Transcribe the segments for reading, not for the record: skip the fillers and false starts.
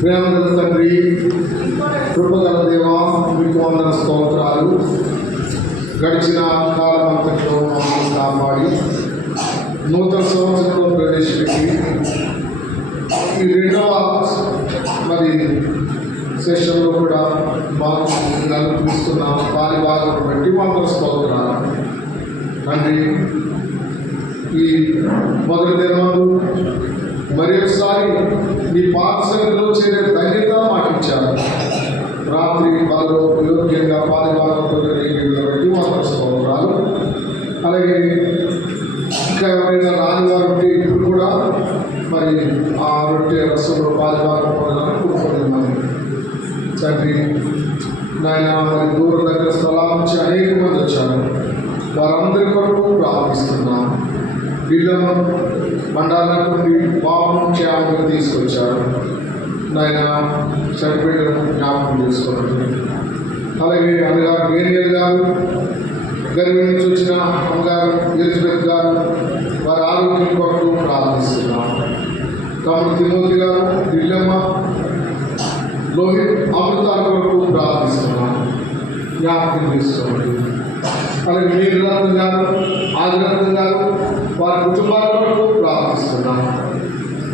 ప్రేమగల తండ్రి, కృపగల దేవా, మీకు వందన స్తోత్రాలు. గడిచిన కాలం అంతట్లో మమ్మల్ని కాపాడి నూతన సంవత్సరంలో ప్రవేశపెట్టి ఈ రెండవ సెషన్లో కూడా మాకు నడిపిస్తున్న వారి భాగం బట్టి వందన స్తోత్రాలు తండ్రి. ఈ మొదటి దినాలు మరి ఒకసారి మీ పాఠశాలలో చేరే ధన్యత మాకు ఇచ్చారు. రాత్రి పగలు యోగ్యంగా పాలిభాగంతో బట్టి వందన స్తోత్రాలు. అలాగే ఇంకా ఎవరైనా రానివారు ఉంటే ఇప్పుడు కూడా మరి ఆ రొట్టె రసంలో పాలిభాగం పొందాలని కోరుకుంటున్నాను తండ్రి. నాయన మరి దూర దగ్గర స్థలాల నుంచి అనేక మంది వచ్చారు. వారందరి కొరకు ప్రార్థిస్తున్నాను. బిల్లం మండలం నుండి బాబు క్షేమంగా తీసుకొచ్చారు. నాయన చనిపోయిన జ్ఞాపకం చేసుకోండి. అలాగే అన్నగారు వేరియల్ గారు, గర్భి నుంచి వచ్చిన అమ్మగారు ఎలిజబెత్ గారు, వారి ఆరోగ్యం కొరకు ప్రార్థిస్తున్నాం. తమ్ముడు తిమోతి గారు, బిల్లమ్మ, లోహిత్ అమృతాల కొరకు ప్రార్థిస్తున్నాం. జ్ఞాపకం చేసుకోండి. అలాగే వీరరత్న గారు, ఆదిరత్న గారు, వారి కుటుంబాల కొరకు ప్రార్థిస్తున్నాం.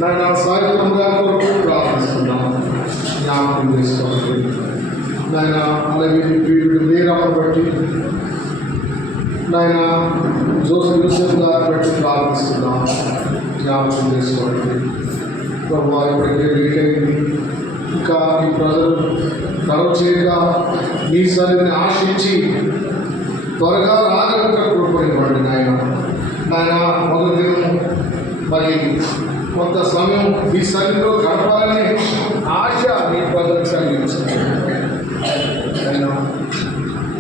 నాయన సాయిత్రం గారి కొరకు ప్రార్థిస్తున్నాం. జ్ఞాపకం చేసుకోండి నాయన. అలాగే వీడు వీరమ్మను బట్టి నాయన యూసెఫ్ గారిని బట్టి ప్రార్థిస్తున్నాం. జ్ఞాపకం చేసుకోండి. వారి ఇప్పటికే లేట్ అయింది. ఇంకా ఈ ప్రజలు తరవ చేయక మీ సన్నిధిని ఆశించి త్వరగా రాగలిగిన కృపనివ్వండి నాయన. నాయన మొదటి దినం మరి కొంత సమయం మీ సన్నిధిలో గడపాలని ఆశ మీ ప్రజలకు కలిగించండి ఆయన.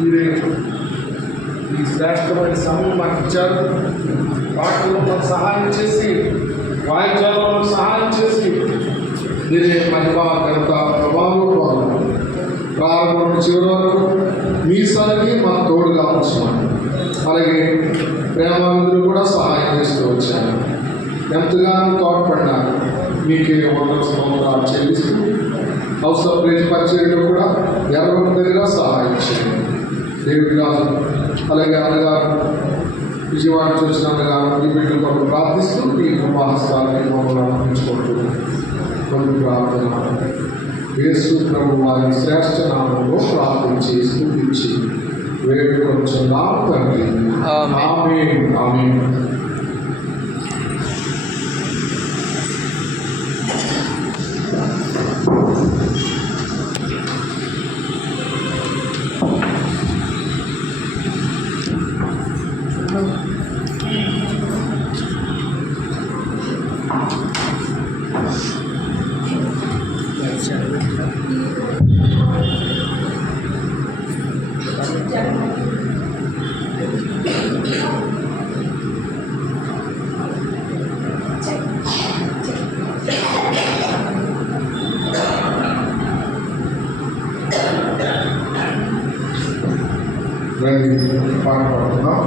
మీరే ఈ శ్రేష్టమైన సమయం మాకు ఇచ్చారు. వాటిలో మాకు సహాయం చేసి, వాయిద్యాలలో మాకు సహాయం చేసి మీరే మహిమ ఘనత ప్రభావం ప్రారంభం చివరి వరకు మీ సన్నిధి మాకు తోడుగా ఉంచమని. అలాగే ప్రేమానందులు కూడా సహాయం చేస్తూ వచ్చాను. ఎంతగానో తోడ్పడినారు. మీకే వందన స్తోత్రాలు చెల్లిస్తూ హౌస్ ఆఫ్ ప్రేజ్ పరిచయంలో కూడా ఎర్రగొండ దగ్గర సహాయం చేయండి దేవుడి గారు. అలాగే అన్నగారు విజయవాడ చూసిన అన్నగారు ఈ బిడ్డ కొరకు ప్రార్థిస్తూ మీ కృపాహస్తాన్ని మమ్మల్ని అర్పించుకుంటూ కొన్ని ప్రార్థన యేసు ప్రభు వారి శ్రేష్ఠ నామంలో ప్రార్థించి స్తుతించి వేడుకొంచున్నాము తండ్రి. ఆమేన్. ఆమేన్. పాట పాడుతున్నాం.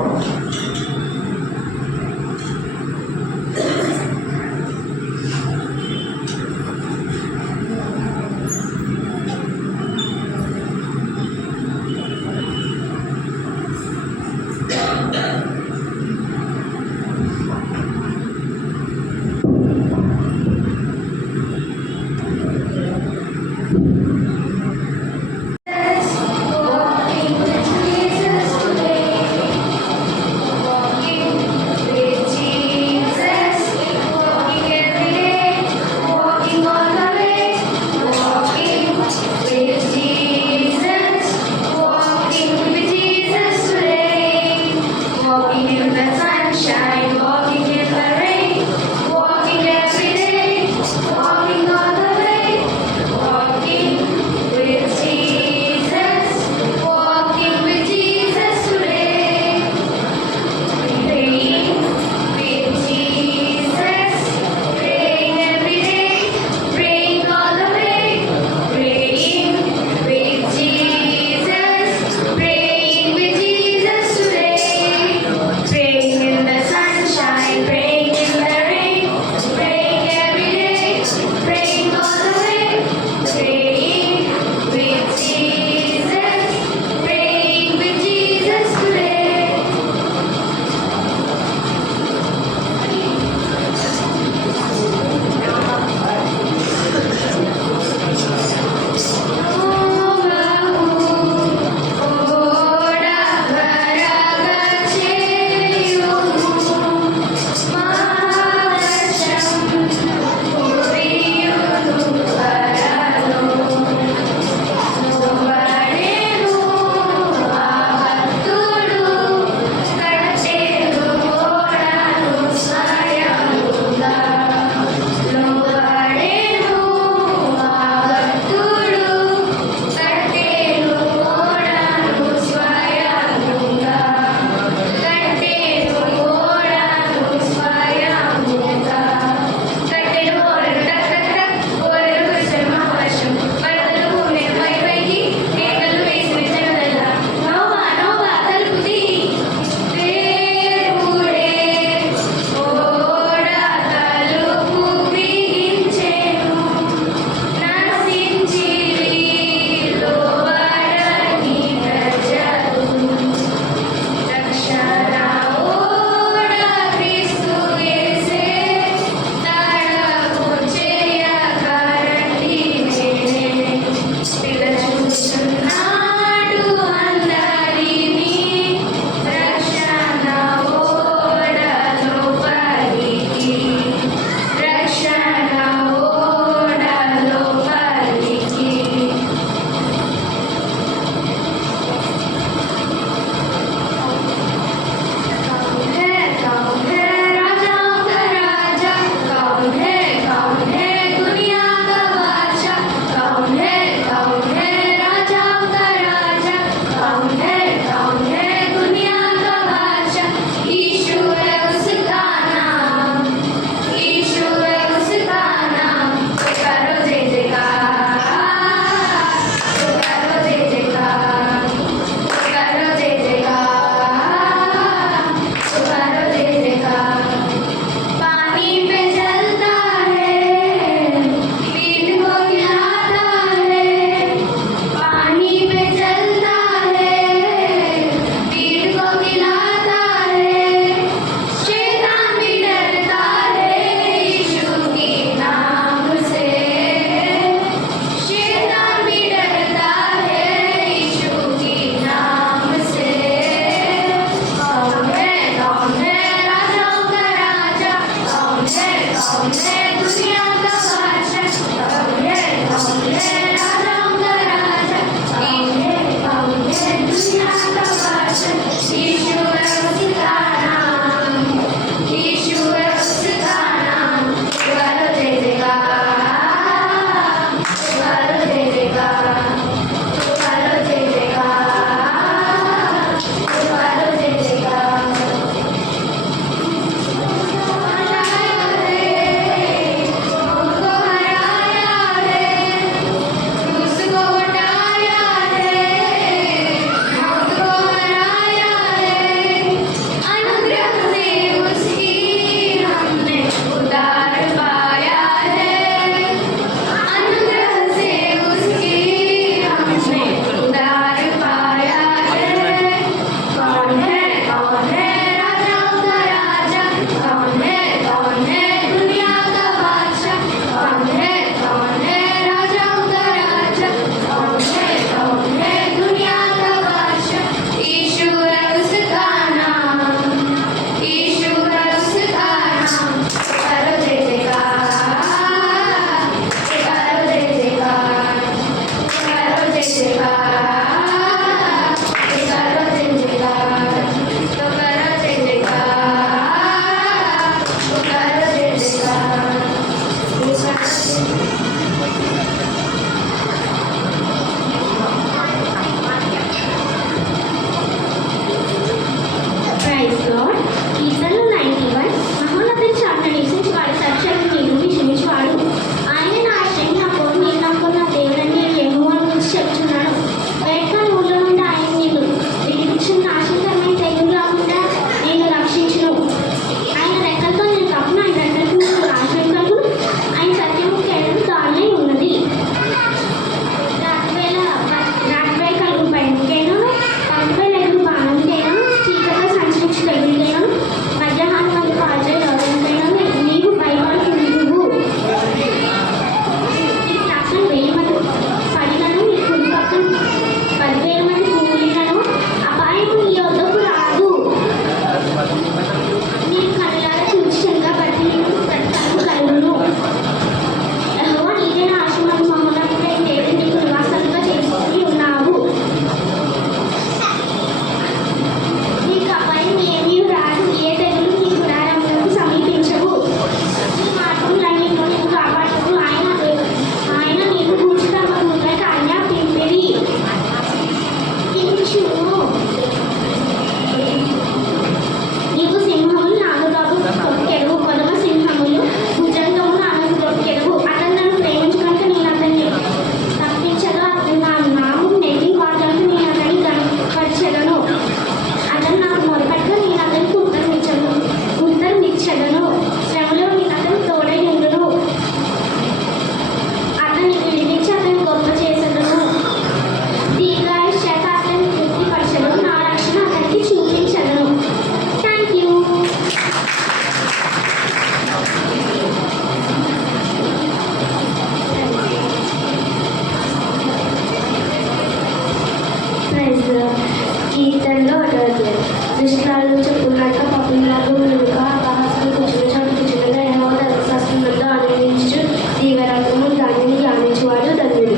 కీర్తనలో 1వ అధ్యాయం. దుష్టురాలు చెప్పుకున్నాక పప్పులాగా మునుక అపహాసకులు కూర్చున్న చోటు కూర్చుండగా యెహోవా ధర్మశాస్త్రమునందు ఆనందించు దీవెనకము దానిని ధ్యానించువాడు ధన్యుడు.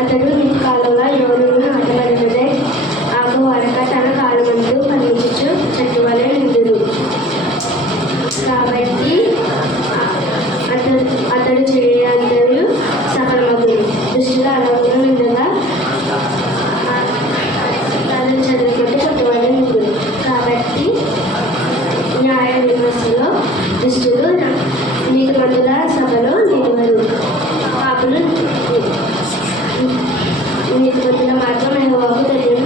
అతడు నీటి కాలువగా యోనును నాటబడినదే ఆకు వాడక తన కాలమందు ఫలించుచు చెట్టు వలె నిండును. కాబట్టి అతడు చేయందరూ సఫలమగును. దుష్టుల అలములు నిండగా అతడు చదువుకుంటే చెట్టు వలె నిండును. కాబట్టి న్యాయ విమర్శలో దుష్టులు నీతిమంతుల సభలో నిలువరు. పాపులు నీతిమంతుల మార్గం యెహోవాకు తెలియదు,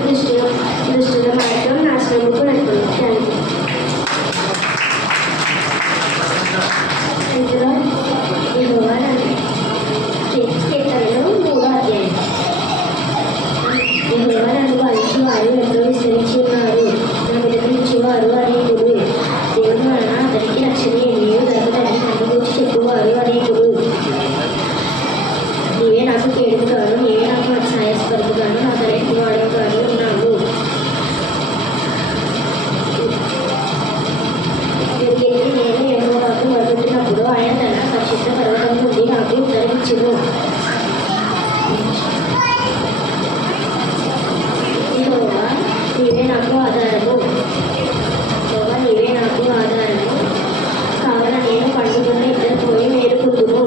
దుష్టుల మార్గం నాశనముకు నడుపును. ఇందులో యెహోవా కీర్తనలు 3వ అధ్యాయం. యెహోవా నన్ను పాలించు వారు ఎంతో విస్తరించి ఉన్నారు, నా బిడ్డకు ఇచ్చేవారు అనేకులు. దేవుని వలన అతనికి రక్షణ ఏమీ దొరకదని నన్ను గురించి చెప్పువారు అనేకులు. నీవే నాకు కేడుకు గాను, నీవే నాకు అతిశయాస్పదకు గాను, నా తలెత్తి వాడకు గాను ఉన్నావు. ఎరిగెత్తి నేను యెహోవాకు మొరపెట్టినప్పుడు ఆయన తన పరిశుద్ధ పర్వతం నుండి నాకు ఉత్తరమిచ్చును. యెహోవా నీవే నాకు ఆధారము, యెహోవా నీవే నాకు ఆధారము. కావున నేను పండుకున్న ఇద్దరు పోయి మేలుకుందును.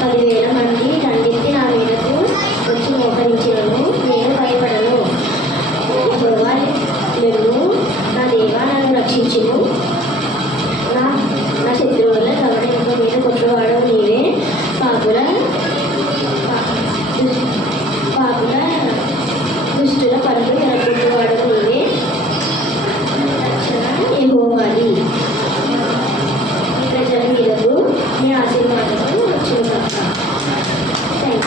10,000 మంది దండెత్తి నా మీదకు వచ్చి మోకరించినను నేను భయపడను. యెహోవా నిన్ను నా దేవా నన్ను రక్షించును. నా శత్రువుల గమనింపు మీద కొట్టువాడు నీవే. పాపుల దుష్టుల పనులు ఎరగొట్టువాడు నీవే. రక్షణ యెహోవాది. ఈ ప్రజల మీదకు నీ ఆశీర్వాదము వచ్చును. థ్యాంక్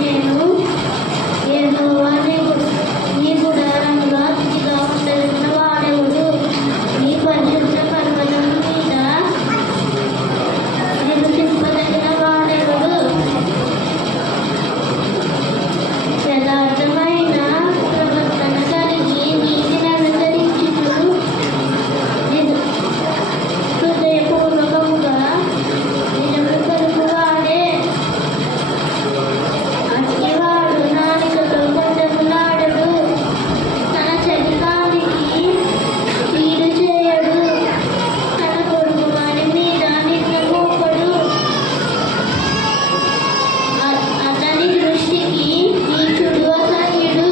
నేను యెహోవా నీ గుడారములో అతిథిగా ఉండవలసిన వాడెవడు? నీ పరిశుద్ధ పర్వతం మీద నివసింపదగిన వాడెవడు? యథార్థమైన ప్రవర్తన కలిగి నీతిని అనుసరించుచు హృదయపూర్వకముగా నిజములు పలుకువాడే. అట్టివాడు నాలుకతో కొండములాడడు, తన చలికానికి కీడు చేయడు, తన పొరుగు వాడి మీద నింద మోపడు. అతని దృష్టికి నీచుడు అసహ్యుడు.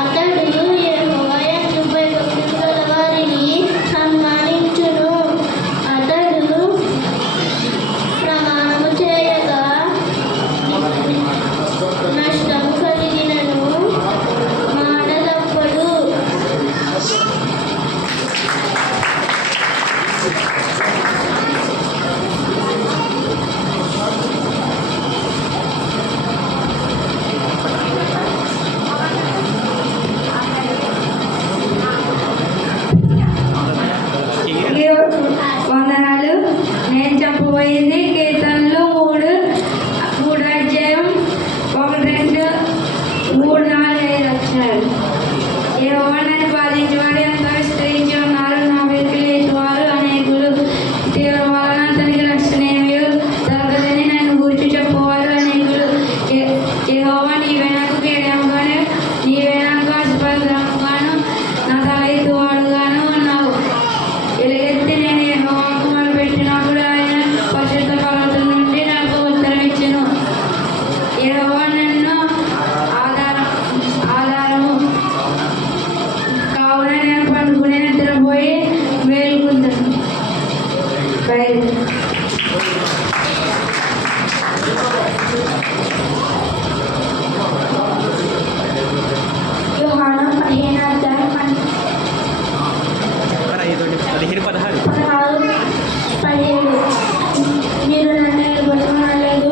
అతడు యెహోవా యందు భయభక్తులు గల వారిని సన్మానించును. అతడు ప్రమాణము చేయగా నష్టము కలిగినను మాట తప్పడు. వందనాలు. నేను చెప్పబోయేది కీర్తనలు 3వ అధ్యాయం 1, 2, 3, 4, 5 వచ్చారు. యెహోవా నన్ను బాధించేవాడు ఎంతో విస్తరించి ఉన్నారు, నా వెనుక లేచువారు అనేకులు. దేవుని వలన అతనికి రక్షణ ఏమీ దొరకదని నన్ను గురించి చెప్పువారు అనేకులు. యెహోవా నీవే నాకు కేడముగాను, నీవే నాకు ఆశీర్వాదముగాను, నా తల ఎత్తువాడుగాను ఉన్నావు. ఎలుగెత్తి నేను యెహోవాకు మొరపెట్టినప్పుడు ఆయన పరిశుద్ధ పర్వతం నుండి నాకు ఉత్తరం ఇచ్చెను. యెహోవా నన్ను ఆధారము. కావున నేను పండుకుని నిద్రపోయి మేలుకుంటాను. యోహాను 15వ అధ్యాయం 16, 17. మీరు నన్ను ఎలుగొట్టుకోలేదు,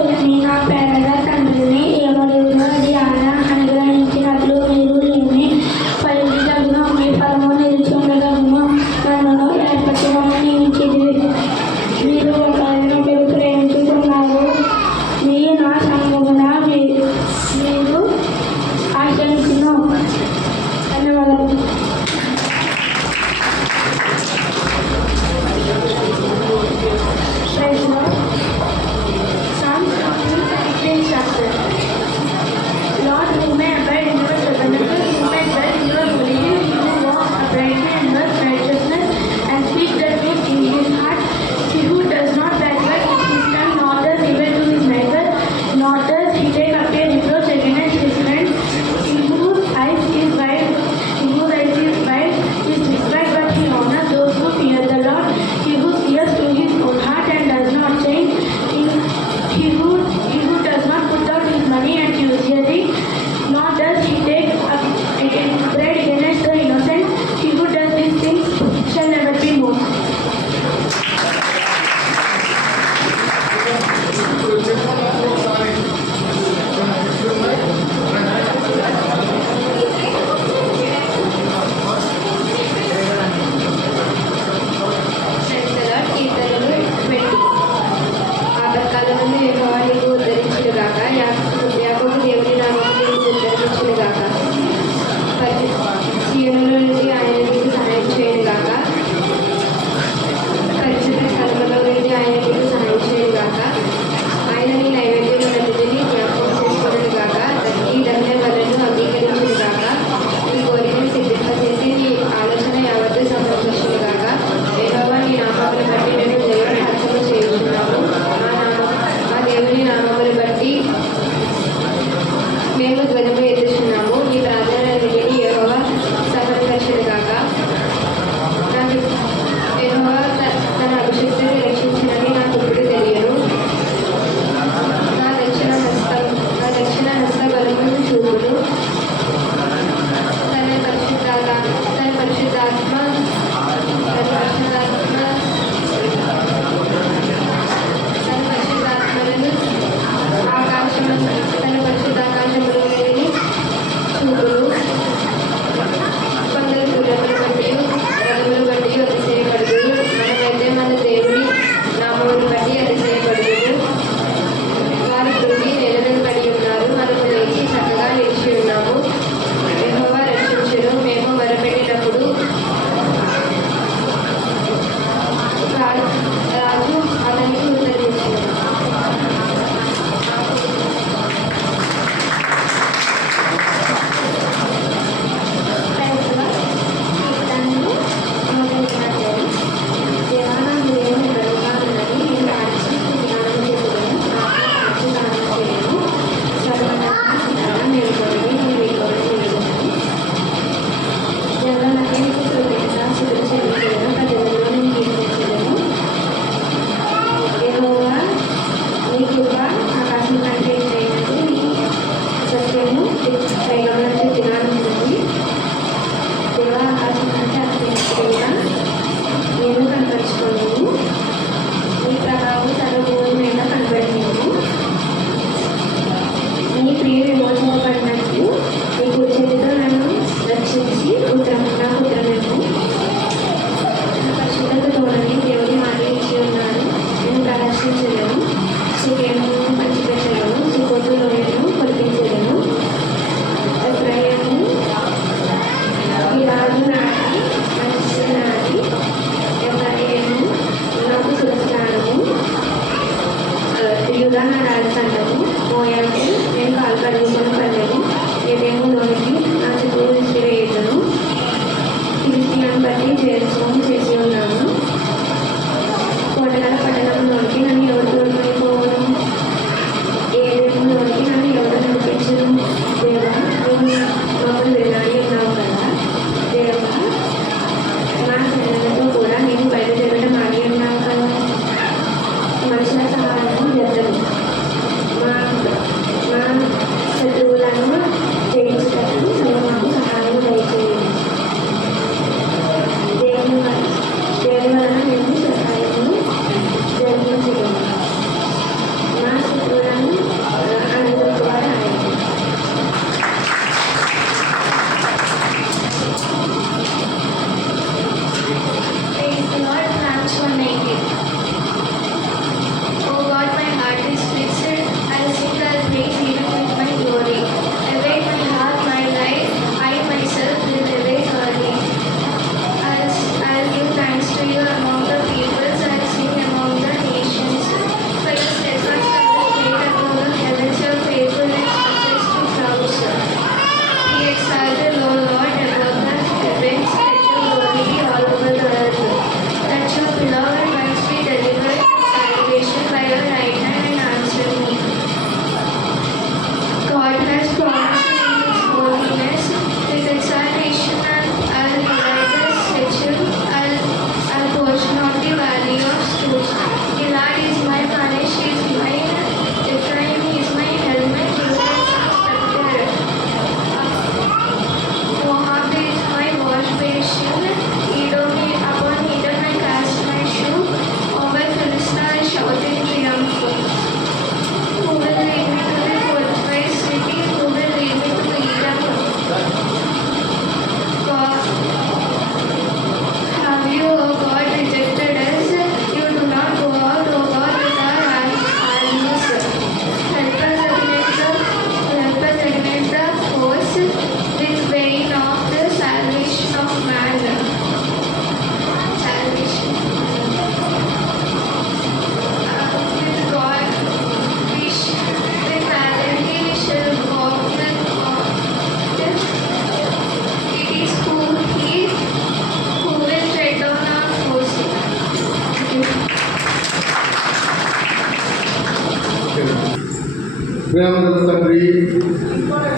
ప్రేమగల తండ్రి,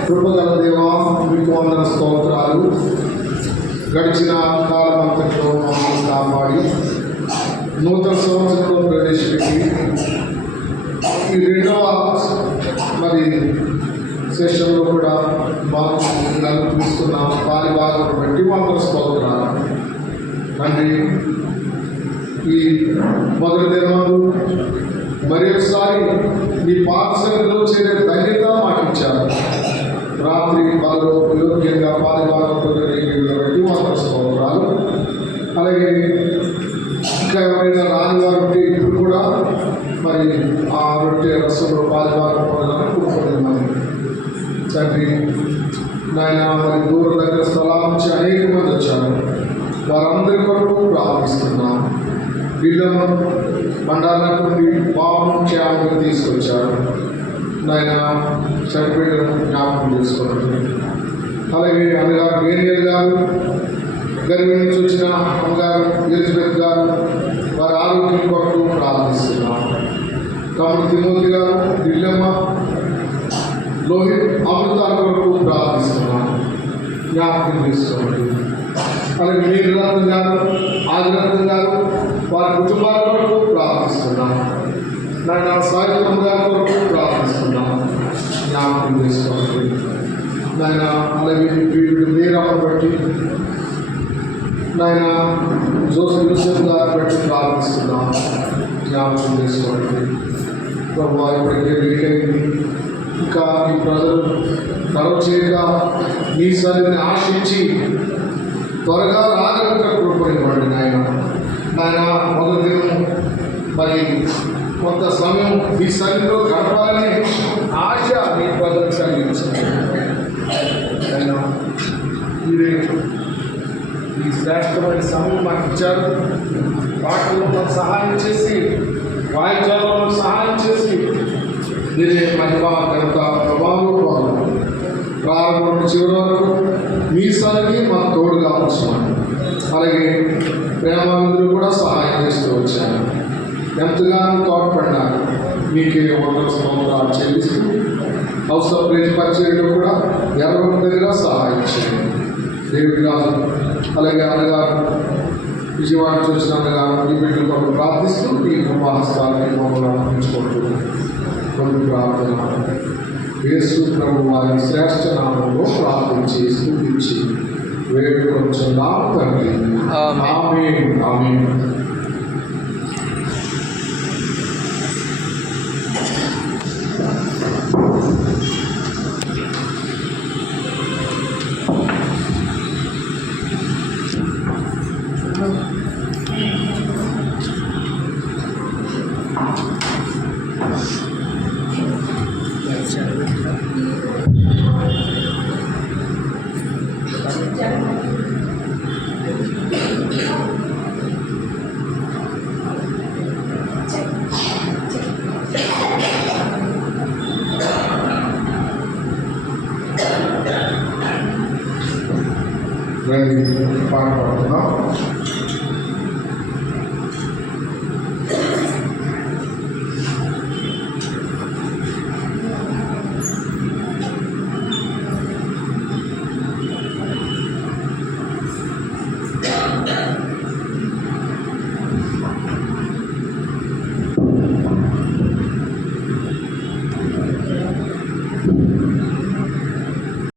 కృపగల దేవా, మీకు వందన స్తోత్రాలు. గడిచిన కాలం అంతట్లో మమ్మల్ని కాపాడి నూతన సంవత్సరంలో ప్రవేశపెట్టి ఈ రెండవ సెషన్లో కూడా మాకు నడిపిస్తున్న పాలి భాగం బట్టి వందన స్తోత్రాలు. తండ్రి, ఈ మొదటి దినాలు మరి ఒకసారి మీ పాఠశాలలో చేరే ధన్యత మాకు ఇచ్చారు. రాత్రి పగలు యోగ్యంగా పాలిభాగంతో బట్టి వందన స్తోత్రాలు. అలాగే ఇంకా ఎవరైనా రాని వారు ఉంటే ఇప్పుడు కూడా మరి ఆ రొట్టె రసంలో పాలిభాగం పొందాలని కూర్చోలేమని తండ్రి నాయన, మరి దూరం దగ్గర స్థలాల నుంచి అనేక మంది వచ్చారు. వారందరి కొరకు ప్రార్థిస్తున్నాం. వీళ్ళను మండల నుండి పాపం క్షేమంగా తీసుకొచ్చారు. నాయన, చనిపోయిన జ్ఞాపకం చేసుకోండి. అలాగే అన్నగారు వేణియల్ గారు, గర్భి నుంచి వచ్చిన అమ్మగారు ఎలిజబెత్ గారు, వారి ఆరోగ్యం కొరకు ప్రార్థిస్తున్నాం. తమ్ముడు తిమోతి గారు, దిల్లమ్మ, లోహిత్ అమృతాల కొరకు ప్రార్థిస్తున్నాం. జ్ఞాపకం చేసుకోండి. అలాగే వీరరత్న గారు, ఆదిరత్న గారు, వారి కుటుంబాల కొరకు ప్రార్థిస్తున్నాం. నాయన, సాయిత్రం గారి కొరకు ప్రార్థిస్తున్నాం. జ్ఞాపకం చేసుకోండి. నాయన, అలాగే వీరుడు వీరమ్మను బట్టి నాయన, యూసెఫ్ గారి బట్టి ప్రార్థిస్తున్నాం. జ్ఞాపకం చేసుకోండి. ప్రభు ఇప్పటికే వీలైంది. ఇంకా ఈ ప్రజలు తరవ చేయక మీ సన్నిధిని ఆశించి త్వరగా రాగలిగిన కృపనివ్వండి నాయన. నాయన, మొదటి దినం మరి కొంత సమయం మీ సన్నిధిలో గడపాలని ఆశ మీ ప్రజలకు కలిగించండి. ఆయన మీరే ఈ శ్రేష్టమైన సమయం మాకు ఇచ్చారు. వాటిలో మాకు సహాయం చేసి, వాయిద్యాలలో సహాయం చేసి మీరే మహిమ, ఘనత, ప్రభావం ప్రారంభం నుండి చివరి వరకు మీ సన్నిధి మాకు తోడుగా ఉంచమని. అలాగే ప్రేమానందులు కూడా సహాయం చేస్తూ వచ్చాను. ఎంతగానో తోడ్పడినారు. మీకే వందన స్తోత్రాలు చెల్లిస్తూ అవసరం ప్రేమ పరిచయంలో కూడా ఎవరి దగ్గర సహాయం చేయండి. దేవుడి గారు, అలాగే అన్నగారు, విజయవాడ చూసిన అన్నగారు, ఈ బిడ్డల కొరకు ప్రార్థిస్తూ ఈ కృపాహస్తాన్ని మమ్మల్ని అర్పించుకుంటూ కొన్ని ప్రార్థన యేసు ప్రభు వారి శ్రేష్ఠ నామంలో ప్రార్థించి స్తుతించి వేడుకొంచున్నాము తండ్రి. ఆమేన్. ఆమేన్. రండి, పాట పాడుతున్నాం.